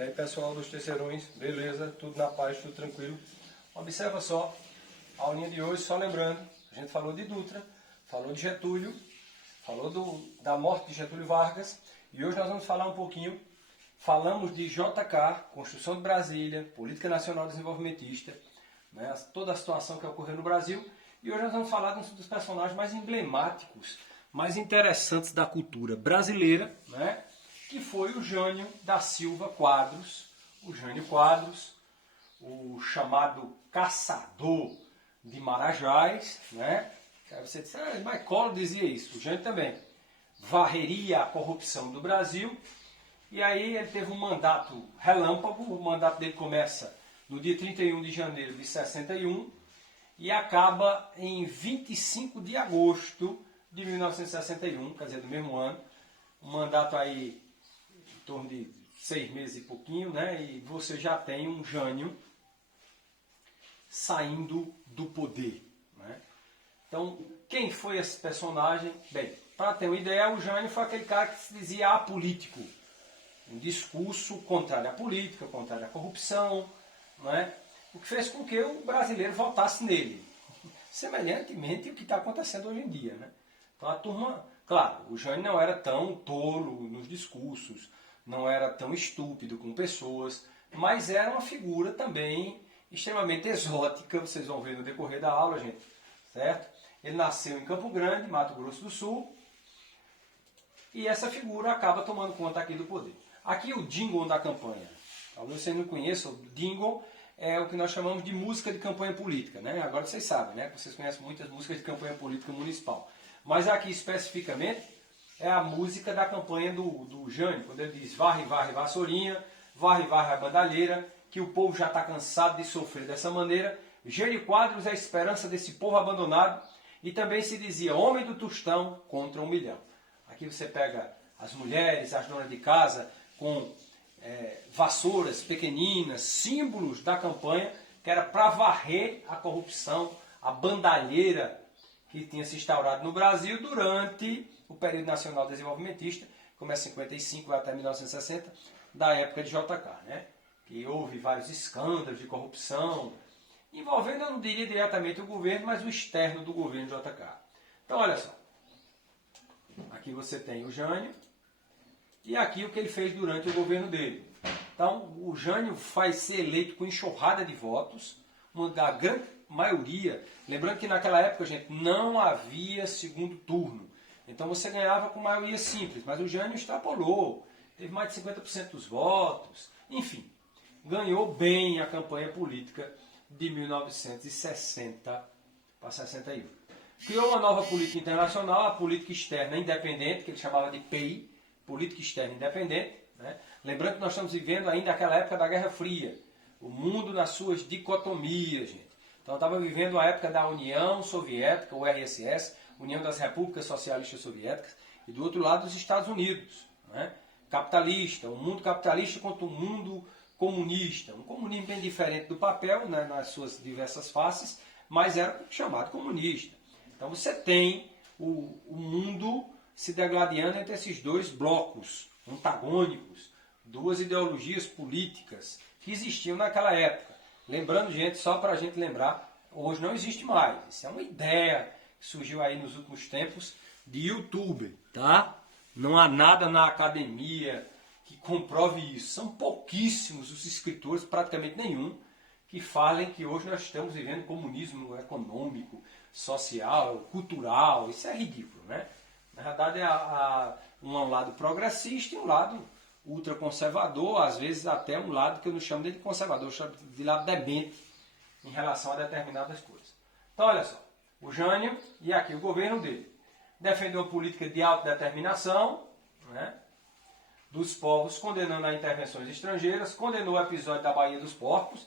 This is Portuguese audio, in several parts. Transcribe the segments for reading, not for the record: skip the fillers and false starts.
E aí, pessoal dos terceirões, beleza? Tudo na paz, tudo tranquilo? Observa só, a aulinha de hoje, só lembrando, a gente falou de Dutra, falou de Getúlio, falou da morte de Getúlio Vargas, e hoje nós vamos falar um pouquinho, falamos de JK, Construção de Brasília, Política Nacional Desenvolvimentista, né, toda a situação que ocorreu no Brasil, e hoje nós vamos falar de um dos personagens mais emblemáticos, mais interessantes da cultura brasileira, né, que foi o Jânio da Silva Quadros, o Jânio Quadros, o chamado caçador de Marajás, né? Aí você disse, mas Collor dizia isso, o Jânio também. Varreria a corrupção do Brasil, e aí ele teve um mandato relâmpago, o mandato dele começa no dia 31 de janeiro de 61 e acaba em 25 de agosto de 1961, quer dizer, do mesmo ano. Um mandato aí em torno de 6 meses e pouquinho, né? E você já tem um Jânio saindo do poder, né? Então, quem foi esse personagem? Bem, para ter uma ideia, o Jânio foi aquele cara que se dizia apolítico. Um discurso contrário à política, contrário à corrupção, né? O que fez com que o brasileiro votasse nele. Semelhantemente ao que está acontecendo hoje em dia, né? Então a turma, claro, o Jânio não era tão tolo nos discursos, não era tão estúpido com pessoas, mas era uma figura também extremamente exótica, vocês vão ver no decorrer da aula, gente, certo? Ele nasceu em Campo Grande, Mato Grosso do Sul, e essa figura acaba tomando conta aqui do poder. Aqui o jingle da campanha. Talvez vocês não conheçam, o jingle é o que nós chamamos de música de campanha política, né? Agora vocês sabem, né? Vocês conhecem muitas músicas de campanha política municipal. Mas aqui especificamente é a música da campanha do Jânio, quando ele diz varre, varre, vassourinha, varre, varre a bandalheira, que o povo já está cansado de sofrer dessa maneira. Jânio Quadros é a esperança desse povo abandonado. E também se dizia homem do tostão contra 1 milhão. Aqui você pega as mulheres, as donas de casa, com vassouras pequeninas, símbolos da campanha, que era para varrer a corrupção, a bandalheira que tinha se instaurado no Brasil durante o período nacional desenvolvimentista, começa em 55 vai até 1960, da época de JK, né? Que houve vários escândalos de corrupção, envolvendo, eu não diria diretamente o governo, mas o externo do governo de JK. Então, olha só. Aqui você tem o Jânio, e aqui o que ele fez durante o governo dele. Então, o Jânio vai ser eleito com enxurrada de votos, da grande maioria. Lembrando que naquela época, gente, não havia segundo turno. Então você ganhava com maioria simples, mas o Jânio extrapolou, teve mais de 50% dos votos, enfim, ganhou bem a campanha política de 1960 para 61. Criou uma nova política internacional, a política externa independente, que ele chamava de PEI, política externa independente, né? Lembrando que nós estamos vivendo ainda aquela época da Guerra Fria, o mundo nas suas dicotomias, gente. Então estava vivendo a época da União Soviética, o RSS, União das Repúblicas Socialistas Soviéticas, e do outro lado os Estados Unidos, né? Capitalista, um mundo capitalista contra um mundo comunista, um comunismo bem diferente do papel, né, nas suas diversas faces, mas era chamado comunista. Então você tem o mundo se degladiando entre esses dois blocos antagônicos, duas ideologias políticas que existiam naquela época. Lembrando, gente, só para a gente lembrar, hoje não existe mais. Isso é uma ideia que surgiu aí nos últimos tempos de youtuber, tá? Não há nada na academia que comprove isso. São pouquíssimos os escritores, praticamente nenhum, que falem que hoje nós estamos vivendo comunismo econômico, social, cultural. Isso é ridículo, né? Na verdade, um lado progressista e um lado ultraconservador, às vezes até um lado que eu não chamo de conservador, eu chamo de lado demente em relação a determinadas coisas. Então, olha só, o Jânio e aqui o governo dele defendeu uma política de autodeterminação, né, dos povos, condenando as intervenções estrangeiras, condenou o episódio da Baía dos Porcos,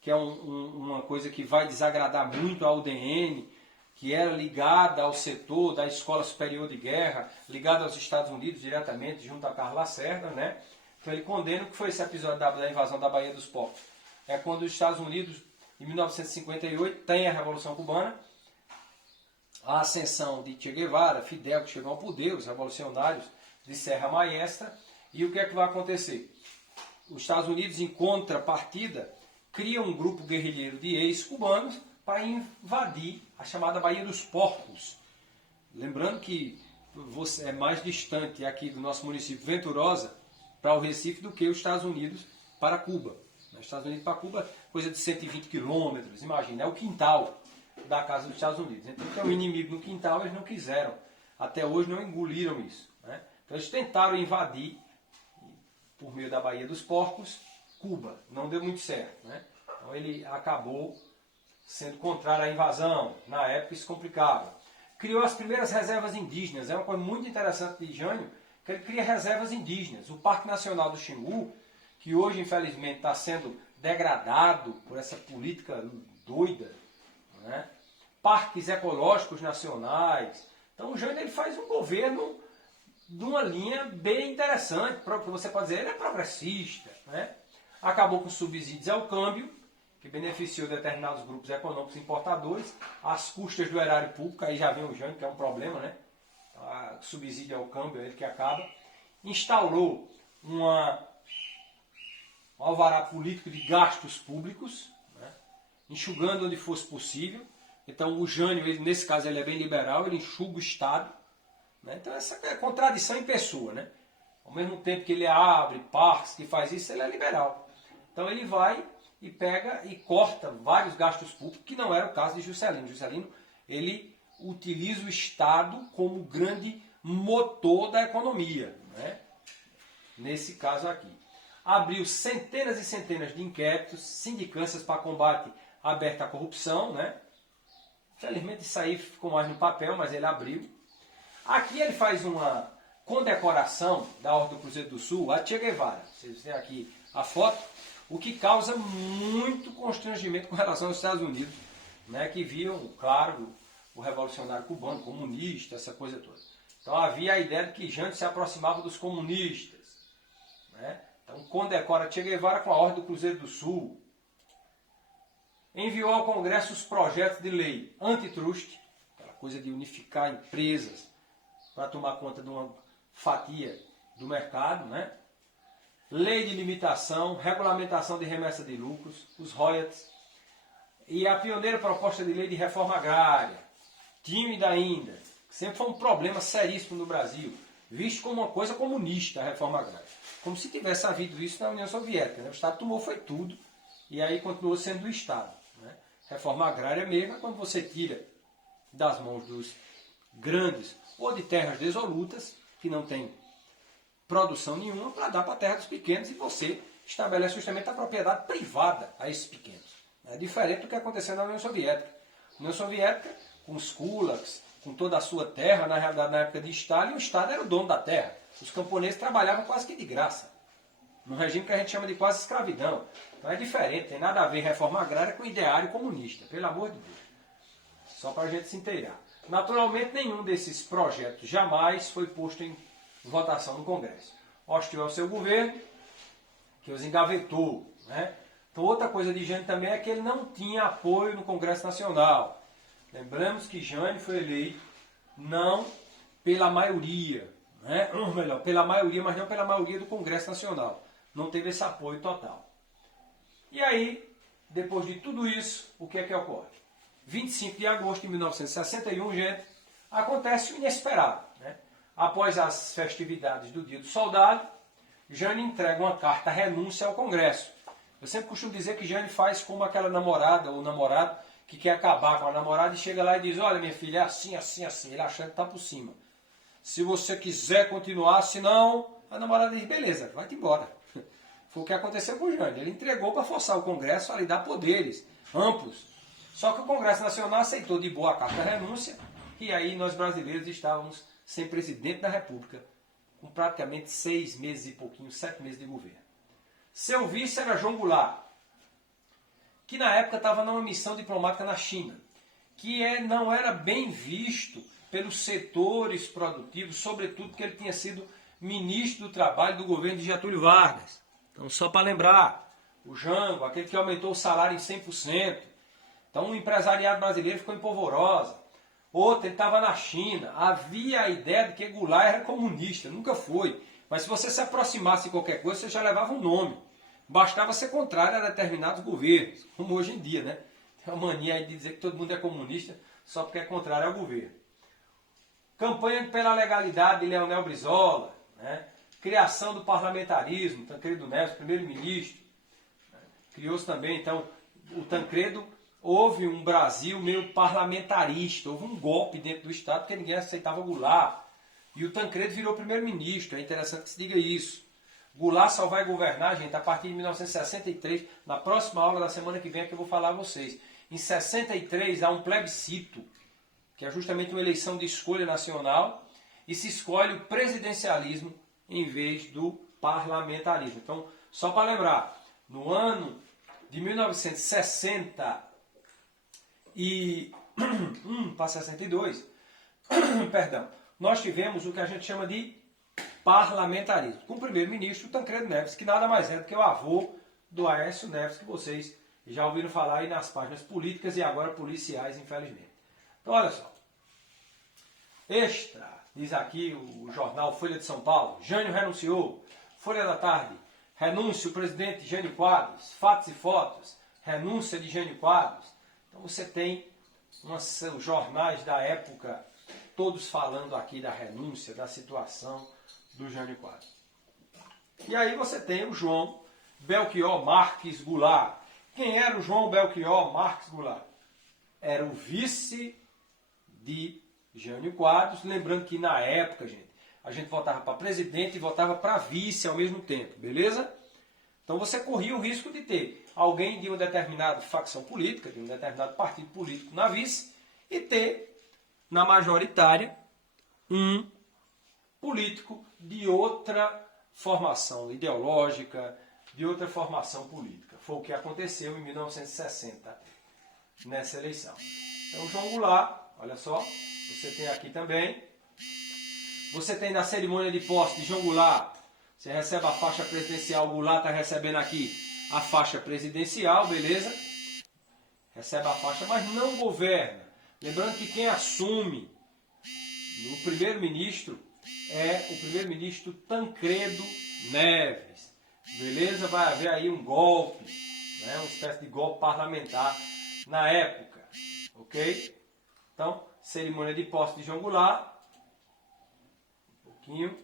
que é uma coisa que vai desagradar muito ao UDN, que era ligada ao setor da Escola Superior de Guerra, ligada aos Estados Unidos diretamente, junto a Carlos Lacerda, né? Então ele condena o que foi esse episódio da invasão da Baía dos Porcos. É quando os Estados Unidos, em 1958, tem a Revolução Cubana, a ascensão de Che Guevara, Fidel, que chegou ao poder, os revolucionários de Serra Maestra, e o que é que vai acontecer? os Estados Unidos, em contrapartida, cria um grupo guerrilheiro de ex-cubanos para invadir a chamada Baía dos Porcos. Lembrando que você é mais distante aqui do nosso município Venturosa para o Recife do que os Estados Unidos para Cuba. Os Estados Unidos para Cuba, coisa de 120 quilômetros, imagina, é o quintal da casa dos Estados Unidos. Então tem um inimigo no quintal, eles não quiseram. Até hoje não engoliram isso. Né? Então eles tentaram invadir, por meio da Baía dos Porcos, Cuba. Não deu muito certo. Né? Então ele acabou sendo contrário à invasão. Na época isso complicava. Criou as primeiras reservas indígenas. É uma coisa muito interessante de Jânio, que ele cria reservas indígenas. O Parque Nacional do Xingu, que hoje infelizmente está sendo degradado por essa política doida, né? Parques ecológicos nacionais. Então o Jânio ele faz um governo de uma linha bem interessante, que você pode dizer, ele é progressista, né? Acabou com subsídios ao câmbio, que beneficiou determinados grupos econômicos importadores, às custas do erário público, aí já vem o Jânio, que é um problema, né? Subsídio ao câmbio, é ele que acaba. Instaurou um alvará político de gastos públicos, né? Enxugando onde fosse possível. Então o Jânio, ele, nesse caso, ele é bem liberal, ele enxuga o Estado. Né? Então essa é a contradição em pessoa. Né? Ao mesmo tempo que ele abre parques, que faz isso, ele é liberal. Então ele vai e pega e corta vários gastos públicos, que não era o caso de Juscelino. Juscelino, ele utiliza o Estado como grande motor da economia. Né? Nesse caso aqui. Abriu centenas e centenas de inquéritos, sindicâncias para combate aberto à corrupção. Né? Infelizmente isso aí ficou mais no papel, mas ele abriu. Aqui ele faz uma condecoração da Ordem do Cruzeiro do Sul a Che Guevara. Vocês têm aqui a foto, o que causa muito constrangimento com relação aos Estados Unidos, né, que viam, claro, o revolucionário cubano, comunista, essa coisa toda. Então havia a ideia de que Jânio se aproximava dos comunistas. Né? Então condecora Che Guevara com a Ordem do Cruzeiro do Sul. Enviou ao Congresso os projetos de lei antitrust, aquela coisa de unificar empresas para tomar conta de uma fatia do mercado, né? Lei de limitação, regulamentação de remessa de lucros, os royalties, e a pioneira proposta de lei de reforma agrária, tímida ainda, que sempre foi um problema seríssimo no Brasil, visto como uma coisa comunista a reforma agrária. Como se tivesse havido isso na União Soviética. Né? O Estado tomou foi tudo, e aí continuou sendo do Estado. Né? Reforma agrária mesmo é quando você tira das mãos dos grandes ou de terras desolutas, que não tem produção nenhuma, para dar para a terra dos pequenos, e você estabelece justamente a propriedade privada a esses pequenos. É diferente do que aconteceu na União Soviética. A União Soviética, com os kulaks, com toda a sua terra, na realidade na época de Stalin, o Estado era o dono da terra. Os camponeses trabalhavam quase que de graça. Num regime que a gente chama de quase escravidão. Então é diferente, tem nada a ver reforma agrária com ideário comunista, pelo amor de Deus. Só para a gente se inteirar. Naturalmente, nenhum desses projetos jamais foi posto em votação no Congresso. Hostiou ao seu governo, que os engavetou. Né? Então, outra coisa de Jânio também é que ele não tinha apoio no Congresso Nacional. Lembramos que Jânio foi eleito não pela maioria, né? Ou melhor, pela maioria, mas não pela maioria do Congresso Nacional. Não teve esse apoio total. E aí, depois de tudo isso, o que é que ocorre? 25 de agosto de 1961, gente, acontece o inesperado. Né? Após as festividades do Dia do Soldado, Jânio entrega uma carta renúncia ao Congresso. Eu sempre costumo dizer que Jânio faz como aquela namorada ou namorado que quer acabar com a namorada e chega lá e diz: olha, minha filha, é assim, assim, assim. Ele achando que está por cima. Se você quiser continuar, se não, a namorada diz: beleza, vai-te embora. Foi o que aconteceu com o Jânio. Ele entregou para forçar o Congresso a lhe dar poderes amplos. Só que o Congresso Nacional aceitou de boa a carta de renúncia, e aí nós brasileiros estávamos sem presidente da República, com praticamente 6 meses e pouquinho, 7 meses de governo. Seu vice era João Goulart, que na época estava numa missão diplomática na China, que não era bem visto pelos setores produtivos, sobretudo porque ele tinha sido ministro do Trabalho do governo de Getúlio Vargas. Então, só para lembrar, o Jango, aquele que aumentou o salário em 100%, então o empresariado brasileiro ficou em polvorosa. Outro, ele estava na China. Havia a ideia de que Goulart era comunista. Nunca foi. Mas se você se aproximasse de qualquer coisa, você já levava um nome. bastava ser contrário a determinados governos, como hoje em dia, né? Tem uma mania aí de dizer que todo mundo é comunista só porque é contrário ao governo. Campanha pela legalidade de Leonel Brizola, né? Criação do parlamentarismo, Tancredo Neves, primeiro-ministro. Criou-se também, então, o Tancredo, houve um Brasil meio parlamentarista, houve um golpe dentro do Estado porque ninguém aceitava Goulart. E o Tancredo virou primeiro-ministro, é interessante que se diga isso. Goulart só vai governar, gente, a partir de 1963, na próxima aula da semana que vem é que eu vou falar a vocês. Em 63 há um plebiscito, que é justamente uma eleição de escolha nacional, e se escolhe o presidencialismo em vez do parlamentarismo. Então, só para lembrar, no ano de 1960 e para 62, perdão, nós tivemos o que a gente chama de parlamentarismo, com o primeiro-ministro Tancredo Neves, que nada mais é do que o avô do Aécio Neves, que vocês já ouviram falar aí nas páginas políticas e agora policiais, infelizmente. Então, olha só. Extra, diz aqui o jornal Folha de São Paulo, Jânio renunciou. Folha da Tarde, renúncia o presidente Jânio Quadros, fatos e fotos, renúncia de Jânio Quadros. Então você tem os jornais da época, todos falando aqui da renúncia, da situação do Jânio Quadros. E aí você tem o João Belchior Marques Goulart. Quem era o João Belchior Marques Goulart? Era o vice de Jânio Quadros, lembrando que na época, gente, a gente votava para presidente e votava para vice ao mesmo tempo, beleza? Então você corria o risco de ter alguém de uma determinada facção política, de um determinado partido político na vice, e ter na majoritária um político de outra formação ideológica, de outra formação política. Foi o que aconteceu em 1960 nessa eleição. Então João Goulart, olha só, você tem aqui também. Você tem na cerimônia de posse de João Goulart, você recebe a faixa presidencial, o Goulart está recebendo aqui a faixa presidencial, beleza? Recebe a faixa, mas não governa. Lembrando que quem assume o primeiro-ministro é o primeiro-ministro Tancredo Neves. Beleza? Vai haver aí um golpe, né? Uma espécie de golpe parlamentar na época. Ok? Então, cerimônia de posse de João Goulart. Um pouquinho.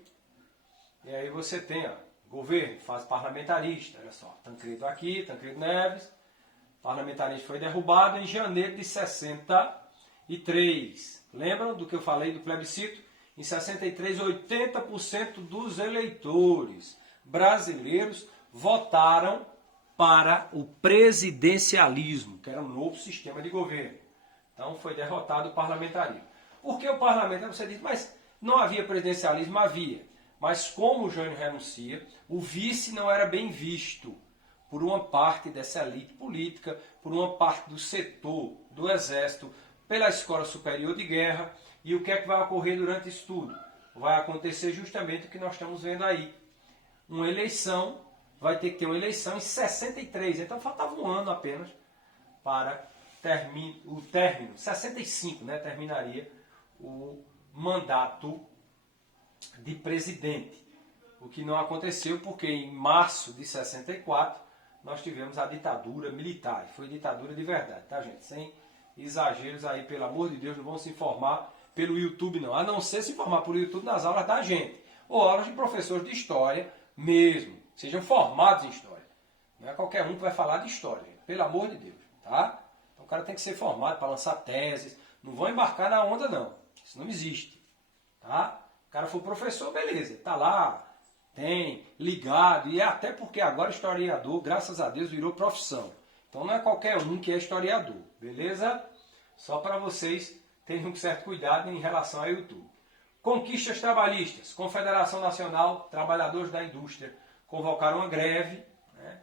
E aí você tem, ó, governo, fase parlamentarista. Olha só, Tancredo aqui, Tancredo Neves. Parlamentarismo foi derrubado em janeiro de 63. Lembram do que eu falei do plebiscito? Em 63, 80% dos eleitores brasileiros votaram para o presidencialismo, que era um novo sistema de governo. Então foi derrotado o parlamentarismo. Por que o parlamentarismo? Você diz, mas não havia presidencialismo? Havia. Mas como o Jânio renuncia, o vice não era bem visto por uma parte dessa elite política, por uma parte do setor do Exército, pela Escola Superior de Guerra. E o que é que vai ocorrer durante isso tudo? Vai acontecer justamente o que nós estamos vendo aí. Uma eleição, vai ter que ter uma eleição em 63. Então faltava um ano apenas para o término, 65, né, terminaria o mandato de presidente. O que não aconteceu porque em março de 64 nós tivemos a ditadura militar. E foi ditadura de verdade, tá, gente? Sem exageros aí, pelo amor de Deus, não vão se informar pelo YouTube não. A não ser se informar por YouTube nas aulas da gente. Ou aulas de professores de história mesmo. Sejam formados em história. Não é qualquer um que vai falar de história, gente. Pelo amor de Deus, tá? Então o cara tem que ser formado para lançar teses. Não vão embarcar na onda não. Isso não existe, tá? O cara for professor, beleza. Tá lá, tem, ligado. E é até porque agora historiador, graças a Deus, virou profissão. Então não é qualquer um que é historiador, beleza? Só para vocês terem um certo cuidado em relação ao YouTube. Conquistas trabalhistas. Confederação Nacional Trabalhadores da Indústria convocaram uma greve. Né?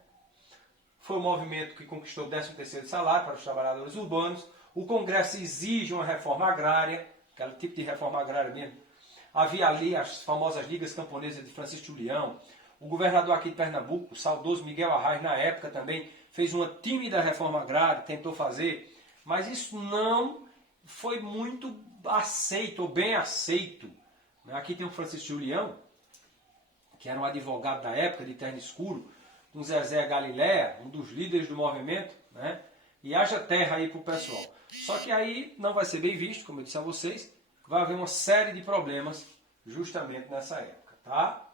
Foi um movimento que conquistou o 13º salário para os trabalhadores urbanos. O Congresso exige uma reforma agrária, aquele tipo de reforma agrária mesmo. Havia ali as famosas Ligas Camponesas de Francisco Julião. O governador aqui de Pernambuco, o saudoso Miguel Arraes, na época também, fez uma tímida reforma agrária, tentou fazer, mas isso não foi muito aceito, ou bem aceito. Aqui tem o Francisco Julião, que era um advogado da época, de terno escuro, um Zezé Galileia, um dos líderes do movimento, né? E haja terra aí para o pessoal. Só que aí não vai ser bem visto, como eu disse a vocês, vai haver uma série de problemas justamente nessa época, tá?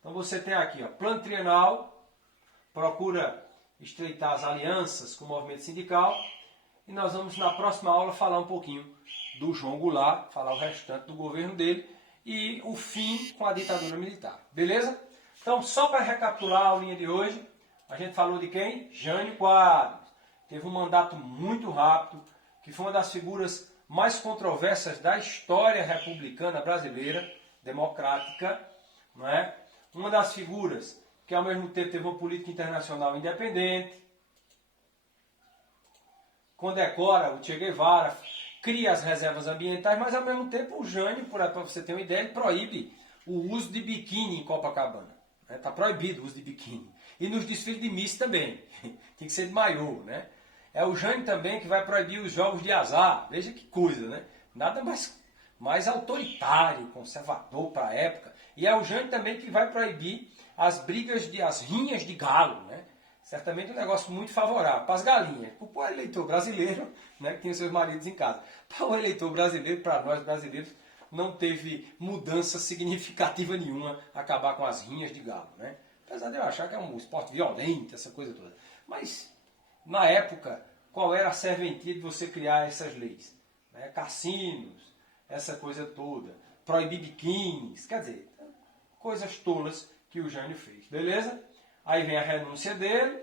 Então você tem aqui, ó, plano trienal, procura estreitar as alianças com o movimento sindical, e nós vamos na próxima aula falar um pouquinho do João Goulart, falar o restante do governo dele e o fim com a ditadura militar, beleza? Então, só para recapitular a aulinha de hoje, a gente falou de quem? Jânio Quadros. Teve um mandato muito rápido, que foi uma das figuras mais controversas da história republicana brasileira, democrática, não é? Uma das figuras que ao mesmo tempo teve uma política internacional independente, condecora o Che Guevara, cria as reservas ambientais, mas ao mesmo tempo o Jânio, para você ter uma ideia, ele proíbe o uso de biquíni em Copacabana. Está proibido o uso de biquíni. E nos desfiles de Miss também. Tem que ser de maiô, né? É o Jânio também que vai proibir os jogos de azar. Veja que coisa, né? Nada mais autoritário, conservador para a época. E é o Jânio também que vai proibir as brigas, as rinhas de galo, né? Certamente um negócio muito favorável para as galinhas. Para o eleitor brasileiro, né, que tem os seus maridos em casa. Para o eleitor brasileiro, para nós brasileiros, não teve mudança significativa nenhuma acabar com as rinhas de galo, né? Apesar de eu achar que é um esporte violento, essa coisa toda. Mas, na época, qual era a serventia de você criar essas leis? Né? Cassinos, essa coisa toda, proibir biquínis, quer dizer, coisas tolas que o Jânio fez, beleza? Aí vem a renúncia dele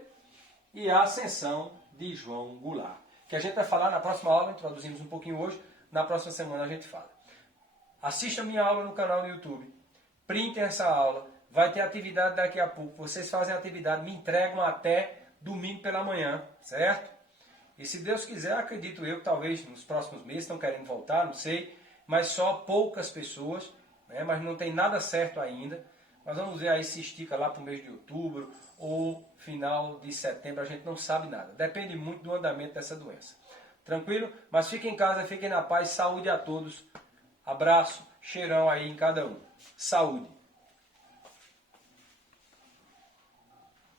e a ascensão de João Goulart, que a gente vai falar na próxima aula, introduzimos um pouquinho hoje, na próxima semana a gente fala. Assista a minha aula no canal do YouTube. Printem essa aula. Vai ter atividade daqui a pouco. Vocês fazem a atividade, me entregam até domingo pela manhã, certo? E se Deus quiser, acredito eu que talvez nos próximos meses estão querendo voltar, não sei. Mas só poucas pessoas, né? Mas não tem nada certo ainda. Nós vamos ver aí se estica lá para o mês de outubro ou final de setembro. A gente não sabe nada. Depende muito do andamento dessa doença. Tranquilo? Mas fiquem em casa, fiquem na paz. Saúde a todos. Abraço, cheirão aí em cada um. Saúde!